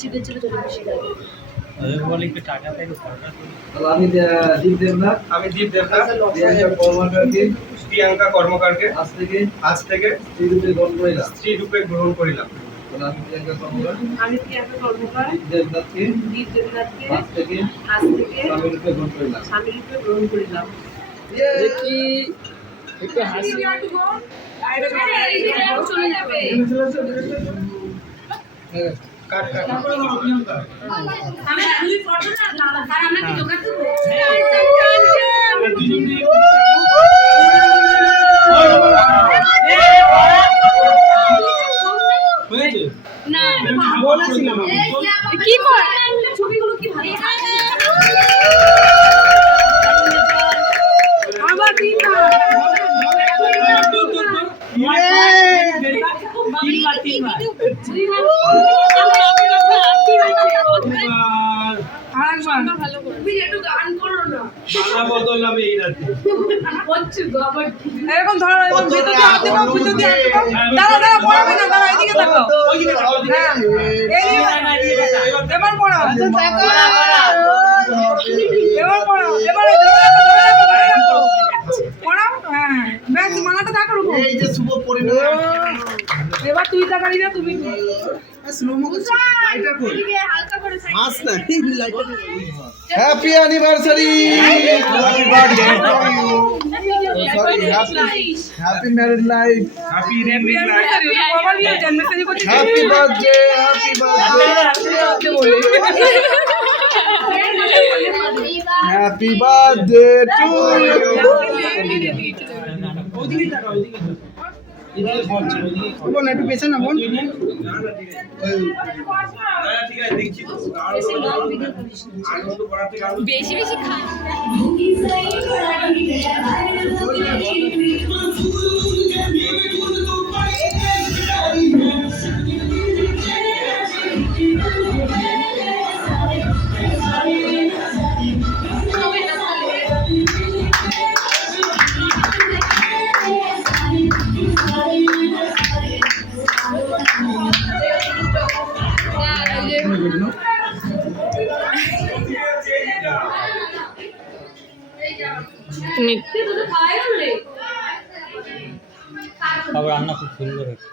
শীতের ছিল যত বেশি লাগে। বলে একটু টাকা পেয়ে আমি দীপ দেবনাথ। আমি দীপ দেবনাথ। প্রিয়াঙ্কা কর্মকারকে আজ থেকে স্ত্রীরূপে গ্রহণ করিলাম। আমি প্রিয়াঙ্কা কর্মকার দীপ দেবনাথকে আজ থেকে স্বামীরূপে গ্রহণ করিলাম। দেখি একটু হাসি চলে যাবে। আমি দুই ফটো না আর আমরা কি দোকান দেব? না বলেছিলাম কি কর ছবিগুলো কি ভালো আবার দিন না এরকম ধরো এবার পড়াও হ্যাঁ ব্যাস মালাটা দেখো এই যে শুভ পরিণয় এবার তুই তাকালি না তুমি happy anniversary, happy birthday to you, happy married life, happy birthday, happy birthday to you. একটু পেছে না বোন, বেশি বেশি খা খাবার রান্না খুব সুন্দর হয়েছে।